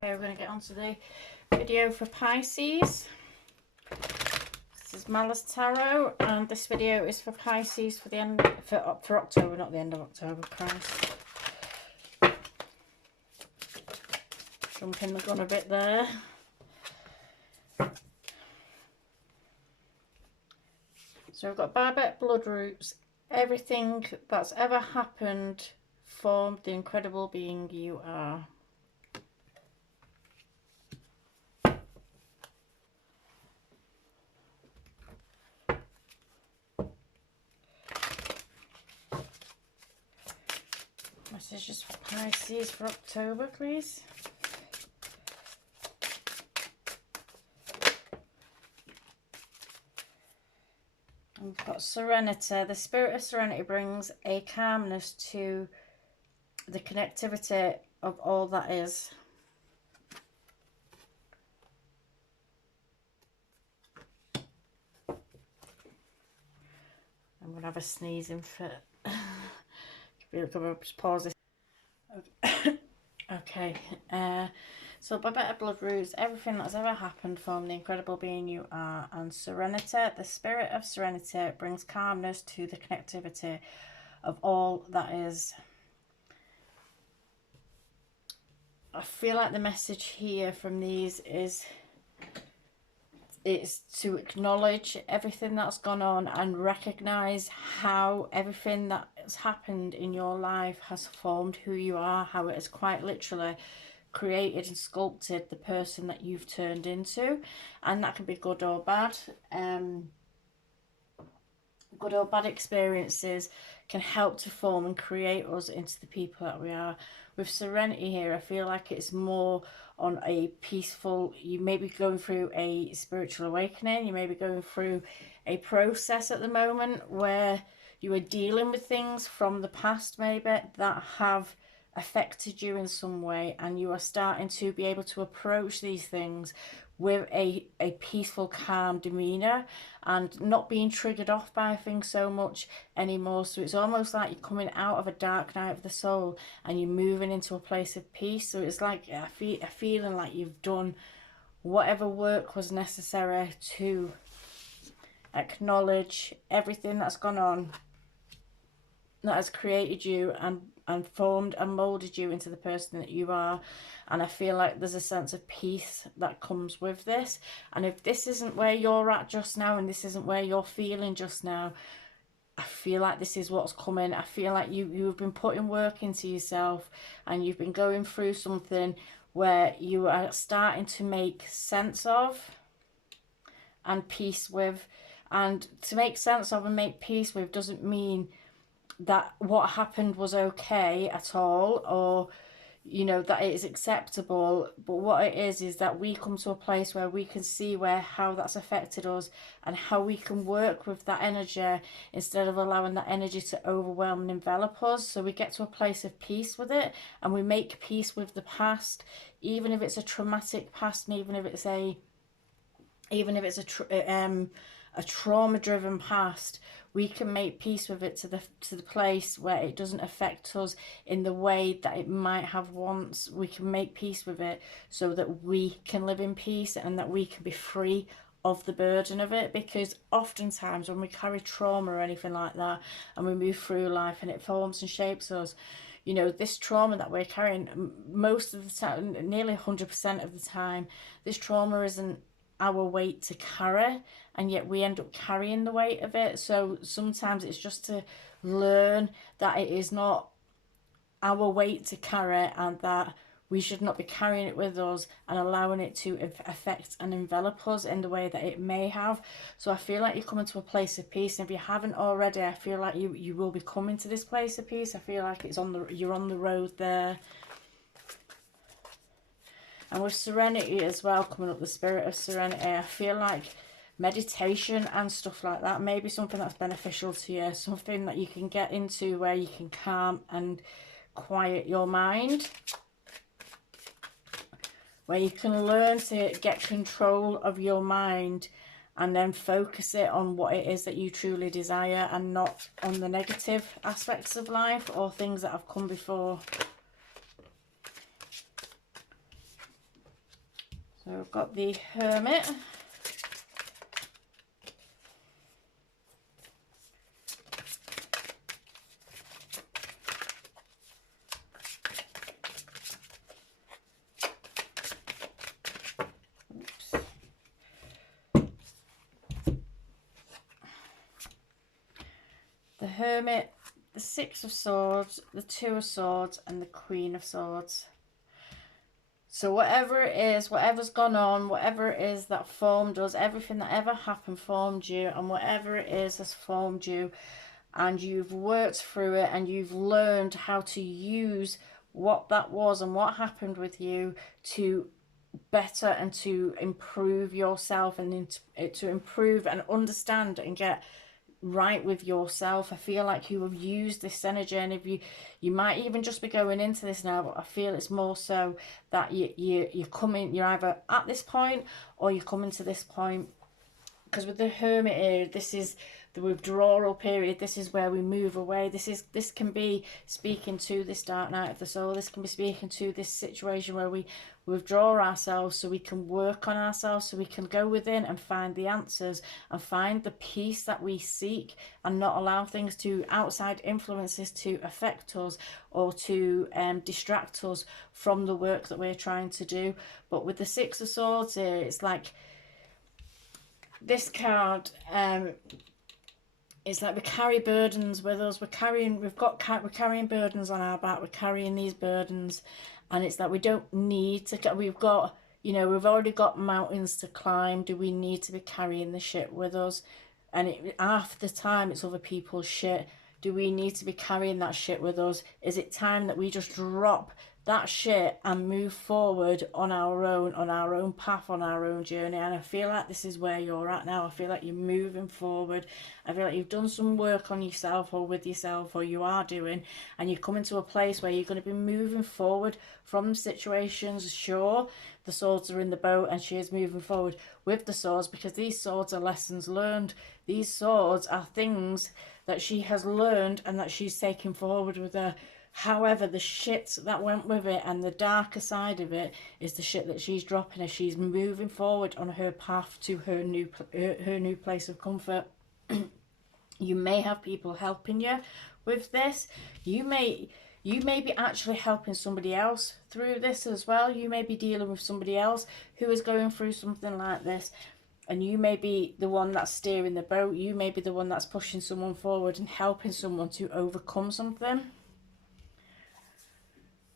Okay, we're going to get onto the video for Pisces. This is Malice Tarot, and this video is for Pisces for the end for October, not the end of October. Christ, jumping the gun a bit there. So we've got Barbet Bloodroots. Everything that's ever happened formed the incredible being you are. Messages for Pisces for October, please. We've got Serenity. The spirit of serenity brings a calmness to the connectivity of all that is. I'm going to have a sneezing fit. Just pause this. Okay. So Babette Bloodroots, everything that's ever happened from the incredible being you are, and Serenity. The spirit of serenity brings calmness to the connectivity of all that is. I feel like the message here from these is it's to acknowledge everything that's gone on and recognize how everything that's happened in your life has formed who you are, how it has quite literally created and sculpted the person that you've turned into. And that can be good or bad. Good or bad experiences can help to form and create us into the people that we are. With Serenity here, I feel like it's more on a peaceful, you may be going through a spiritual awakening, you may be going through a process at the moment where you are dealing with things from the past maybe that have affected you in some way, and you are starting to be able to approach these things with a peaceful, calm demeanour and not being triggered off by things so much anymore. So it's almost like you're coming out of a dark night of the soul and you're moving into a place of peace. So it's like a feeling like you've done whatever work was necessary to acknowledge everything that's gone on that has created you and formed and molded you into the person that you are. And I feel like there's a sense of peace that comes with this. And if this isn't where you're at just now and this isn't where you're feeling just now, I feel like this is what's coming. I feel like you've been putting work into yourself and you've been going through something where you are starting to make sense of and peace with. And to make sense of and make peace with doesn't mean that what happened was okay at all, or you know that it is acceptable, but what it is that we come to a place where we can see how that's affected us and how we can work with that energy instead of allowing that energy to overwhelm and envelop us. So we get to a place of peace with it, and we make peace with the past, even if it's a traumatic past, and even if it's a trauma-driven past. We can make peace with it to the place where it doesn't affect us in the way that it might have once. We can make peace with it so that we can live in peace and that we can be free of the burden of it. Because oftentimes when we carry trauma or anything like that and we move through life and it forms and shapes us, you know, this trauma that we're carrying, most of the time, nearly 100% of the time, this trauma isn't our weight to carry, and yet we end up carrying the weight of it. So sometimes it's just to learn that it is not our weight to carry, and that we should not be carrying it with us and allowing it to affect and envelop us in the way that it may have. So I feel like you're coming to a place of peace, and if you haven't already, I feel like you will be coming to this place of peace. I feel like you're on the road there. And with Serenity as well, coming up, the spirit of serenity, I feel like meditation and stuff like that may be something that's beneficial to you, something that you can get into where you can calm and quiet your mind, where you can learn to get control of your mind and then focus it on what it is that you truly desire and not on the negative aspects of life or things that have come before. So we've got the Hermit. The Hermit, the Six of Swords, the Two of Swords, and the Queen of Swords. So whatever it is, whatever's gone on, whatever it is that formed us, everything that ever happened formed you, and whatever it is has formed you, and you've worked through it, and you've learned how to use what that was and what happened with you to better and to improve yourself, and to improve and understand and get right with yourself. I feel like you have used this energy, and if you might even just be going into this now, but I feel it's more so that you're coming, you're either at this point or you're coming to this point. Because with the Hermit here, this is the withdrawal period. This is where we move away. This can be speaking to this dark night of the soul. This can be speaking to this situation where we withdraw ourselves so we can work on ourselves, so we can go within and find the answers and find the peace that we seek, and not allow things to outside influences to affect us or to distract us from the work that we're trying to do. But with the Six of Swords here, it's like this card, it's like we carry burdens with us. We're carrying burdens on our back. We're carrying these burdens, and it's like we don't need to. We've got, you know, we've already got mountains to climb. Do we need to be carrying the shit with us? And half the time it's other people's shit. Do we need to be carrying that shit with us? Is it time that we just drop that shit and move forward on our own path, on our own journey? And I feel like this is where you're at now. I feel like you're moving forward. I feel like you've done some work on yourself or with yourself, or you are doing, and you're coming to a place where you're going to be moving forward from situations. Sure, the swords are in the boat and she is moving forward with the swords, because these swords are lessons learned. These swords are things that she has learned and that she's taking forward with her. However, the shit that went with it and the darker side of it is the shit that she's dropping as she's moving forward on her path to her new place of comfort. You may have people helping you with this. You may be actually helping somebody else through this as well. You may be dealing with somebody else who is going through something like this, and you may be the one that's steering the boat. You may be the one that's pushing someone forward and helping someone to overcome something.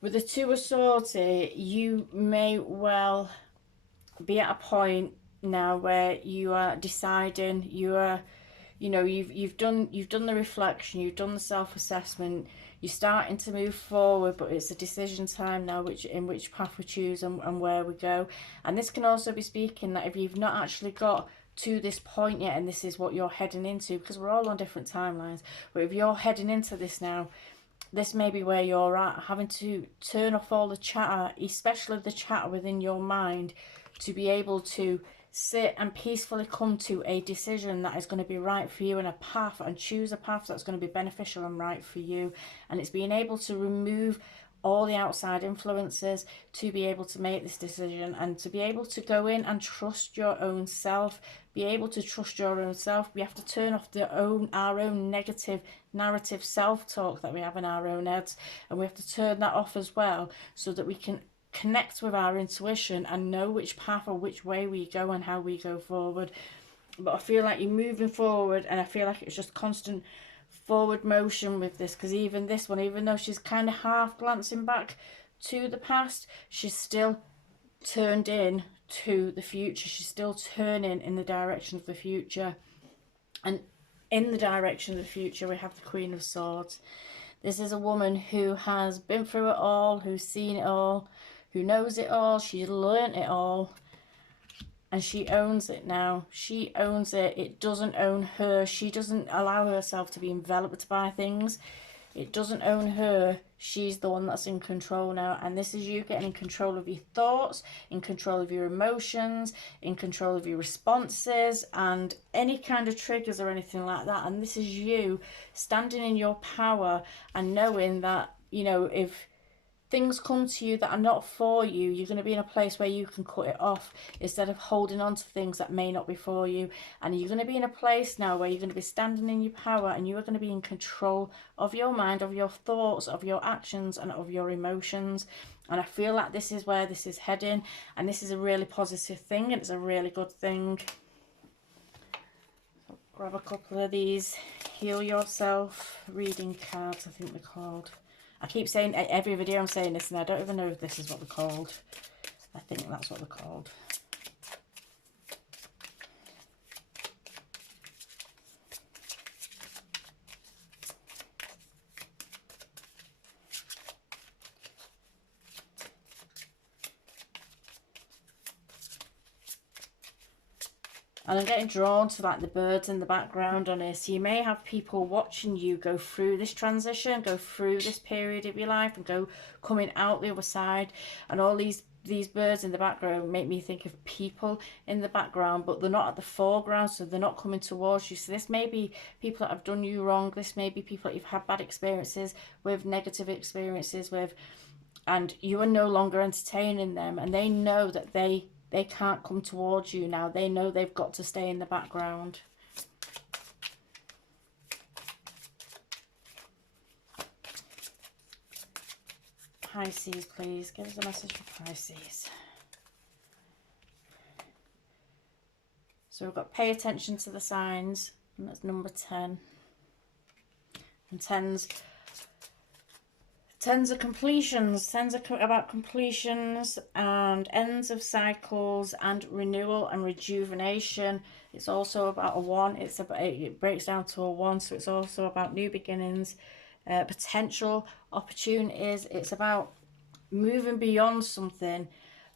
With the Two of Swords here, you may well be at a point now where you are deciding, you've done the reflection, you've done the self-assessment, you're starting to move forward, but it's a decision time now, in which path we choose and where we go. And this can also be speaking that if you've not actually got to this point yet, and this is what you're heading into, because we're all on different timelines, but if you're heading into this now, this may be where you're at, having to turn off all the chatter, especially the chatter within your mind, to be able to sit and peacefully come to a decision that is going to be right for you, and a path, and choose a path that's going to be beneficial and right for you. And it's being able to remove all the outside influences to be able to make this decision, and to be able to go in and trust your own self. Be able to trust your own self. We have to turn off our own negative narrative self-talk that we have in our own heads, and we have to turn that off as well, so that we can connect with our intuition and know which path or which way we go and how we go forward. But I feel like you're moving forward, and I feel like it's just constant forward motion with this, because even this one, even though she's kind of half glancing back to the past, she's still turned in to the future. She's still turning in the direction of the future, and in the direction of the future we have the Queen of Swords. This is a woman who has been through it all, who's seen it all, who knows it all. She's learnt it all, and she owns it now. She owns it. It doesn't own her. She doesn't allow herself to be enveloped by things. It doesn't own her. She's the one that's in control now. And this is you getting in control of your thoughts, in control of your emotions, in control of your responses, and any kind of triggers or anything like that. And this is you standing in your power and knowing that, you know, if things come to you that are not for you, you're going to be in a place where you can cut it off instead of holding on to things that may not be for you. And you're going to be in a place now where you're going to be standing in your power, and you are going to be in control of your mind, of your thoughts, of your actions, and of your emotions. And I feel like this is where this is heading, and this is a really positive thing, and it's a really good thing. So grab a couple of these Heal Yourself reading cards, I think they're called. I keep saying, every video I'm saying this, and I don't even know if this is what they're called. I think that's what they're called. And I'm getting drawn to like the birds in the background on here. So you may have people watching you go through this transition, go through this period of your life, and go coming out the other side. And all these birds in the background make me think of people in the background, but they're not at the foreground, so they're not coming towards you. So this may be people that have done you wrong. This may be people that you've had bad experiences with, negative experiences with, and you are no longer entertaining them, and they know that they can't come towards you now. They know they've got to stay in the background. Pisces, please. Give us a message for Pisces. So we've got pay attention to the signs. And that's number 10. And 10s are completions. 10s are about completions and ends of cycles and renewal and rejuvenation. It's also about a 1. It breaks down to a 1, so it's also about new beginnings, potential opportunities. It's about moving beyond something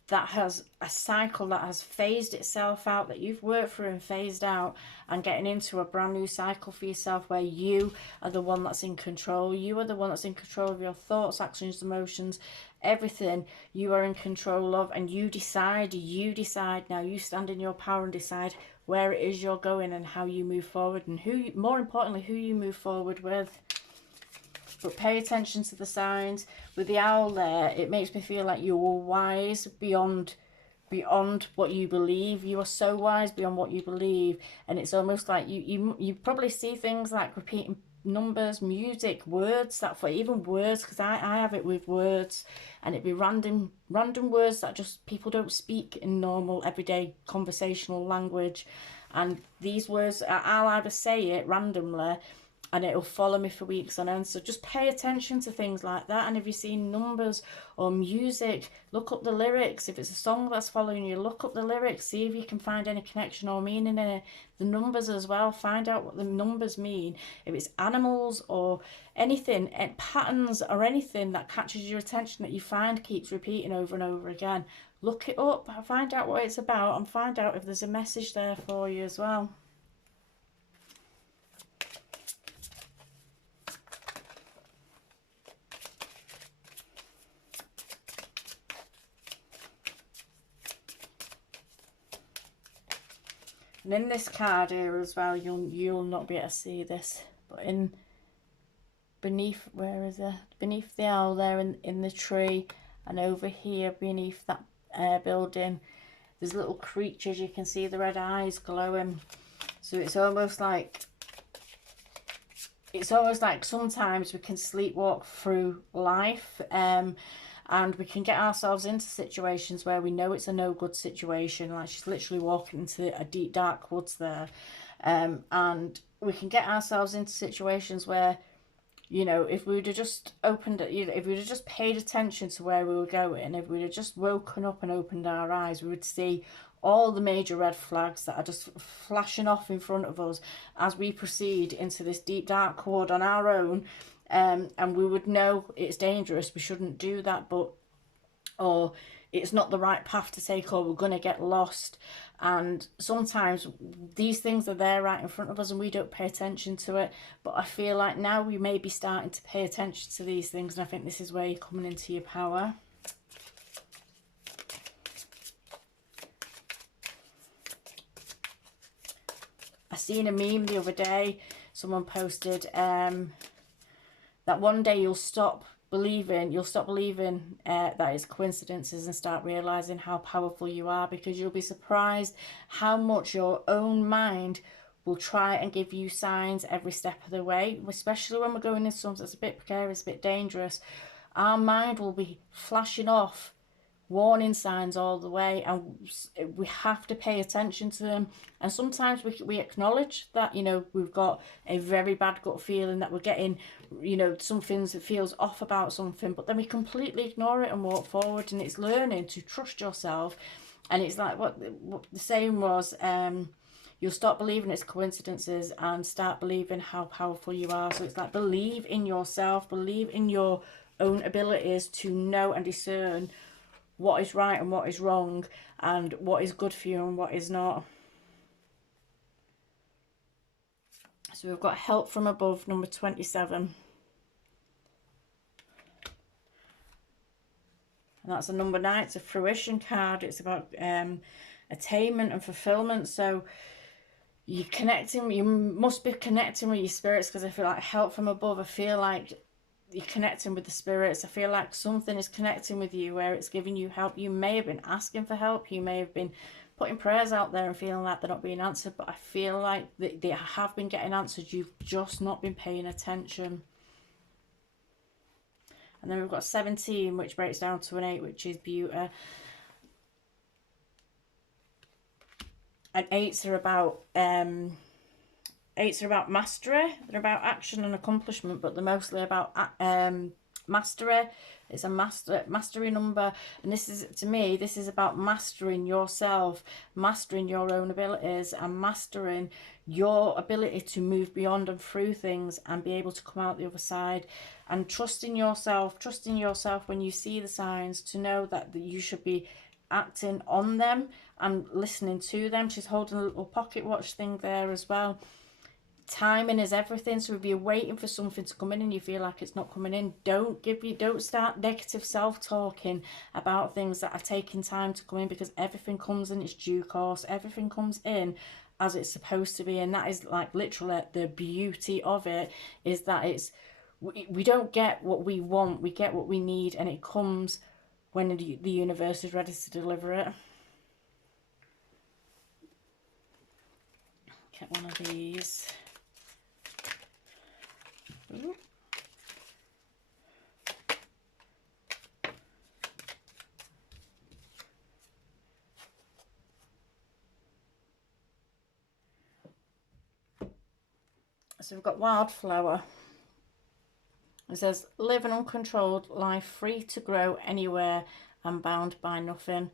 that has a cycle that has phased itself out, that you've worked through and phased out, and getting into a brand new cycle for yourself where you are the one that's in control. You are the one that's in control of your thoughts, actions, emotions, everything you are in control of, and you decide now. You stand in your power and decide where it is you're going and how you move forward, and more importantly, who you move forward with. But pay attention to the signs. With the owl there, it makes me feel like you are wise beyond what you believe. You are so wise beyond what you believe. And it's almost like you probably see things like repeating numbers, music, words, even words, because I have it with words, and it'd be random words that just people don't speak in normal everyday conversational language. And these words, I'll either say it randomly, and it'll follow me for weeks on end. So just pay attention to things like that. And if you've seen numbers or music, look up the lyrics. If it's a song that's following you, look up the lyrics. See if you can find any connection or meaning in it. The numbers as well. Find out what the numbers mean. If it's animals or anything, patterns or anything that catches your attention that you find keeps repeating over and over again, look it up. Find out what it's about, and find out if there's a message there for you as well. And in this card here as well, you'll not be able to see this, but beneath the owl there in the tree, and over here beneath that building, there's little creatures. You can see the red eyes glowing. So it's almost like sometimes we can sleepwalk through life, and we can get ourselves into situations where we know it's a no good situation, like she's literally walking into a deep dark woods there, and we can get ourselves into situations where, you know, if we would have just if we would have just paid attention to where we were going, if we would have just woken up and opened our eyes, we would see all the major red flags that are just flashing off in front of us as we proceed into this deep dark wood on our own. And we would know it's dangerous, we shouldn't do that, or it's not the right path to take, or we're going to get lost. And sometimes these things are there right in front of us and we don't pay attention to it. But I feel like now we may be starting to pay attention to these things, and I think this is where you're coming into your power. I seen a meme the other day, someone posted that one day you'll stop you'll stop believing that it's coincidences and start realizing how powerful you are, because you'll be surprised how much your own mind will try and give you signs every step of the way, especially when we're going into something that's a bit precarious, a bit dangerous. Our mind will be flashing off warning signs all the way, and we have to pay attention to them. And sometimes we acknowledge that, you know, we've got a very bad gut feeling that we're getting, you know, something that feels off about something, but then we completely ignore it and walk forward. And it's learning to trust yourself. And it's like what the saying was, you'll stop believing it's coincidences and start believing how powerful you are. So it's like, believe in yourself, believe in your own abilities to know and discern what is right and what is wrong, and what is good for you and what is not. So we've got help from above, number 27. And that's a number 9. It's a fruition card. It's about attainment and fulfillment. So you must be connecting with your spirits, because I feel like help from above, I feel like you're connecting with the spirits. I feel like something is connecting with you where it's giving you help. You may have been asking for help, you may have been putting prayers out there and feeling like they're not being answered, but I feel like they have been getting answered. You've just not been paying attention. And then we've got 17, which breaks down to an 8, which is beauty. And 8s are about mastery. They're about action and accomplishment, but they're mostly about mastery. It's a mastery number, and this is, to me, this is about mastering yourself, mastering your own abilities, and mastering your ability to move beyond and through things and be able to come out the other side. And trusting yourself when you see the signs, to know that you should be acting on them and listening to them. She's holding a little pocket watch thing there as well. Timing is everything. So if you're waiting for something to come in and you feel like it's not coming in, don't start negative self-talking about things that are taking time to come in, because everything comes in its due course. Everything comes in as it's supposed to be. And that is like literally the beauty of it, is that we don't get what we want, we get what we need, and it comes when the universe is ready to deliver it. Get one of these. Ooh. So we've got wildflower. It says, live an uncontrolled life, free to grow anywhere and bound by nothing.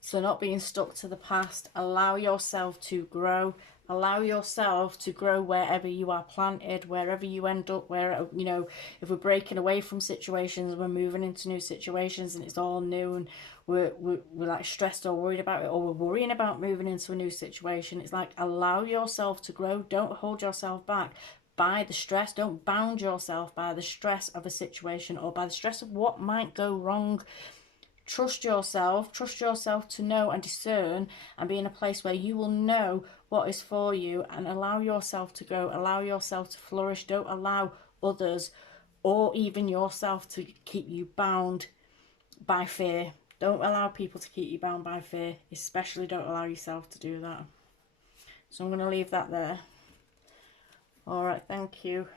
So not being stuck to the past. Allow yourself to grow. Allow yourself to grow wherever you are planted, wherever you end up, where, you know, if we're breaking away from situations, we're moving into new situations and it's all new, and we're like stressed or worried about it, or we're worrying about moving into a new situation. It's like, allow yourself to grow. Don't hold yourself back by the stress. Don't bound yourself by the stress of a situation or by the stress of what might go wrong. Trust yourself to know and discern and be in a place where you will know what is for you, and allow yourself to grow, allow yourself to flourish. Don't allow others or even yourself to keep you bound by fear. Don't allow people to keep you bound by fear, especially don't allow yourself to do that. So I'm going to leave that there. All right, thank you.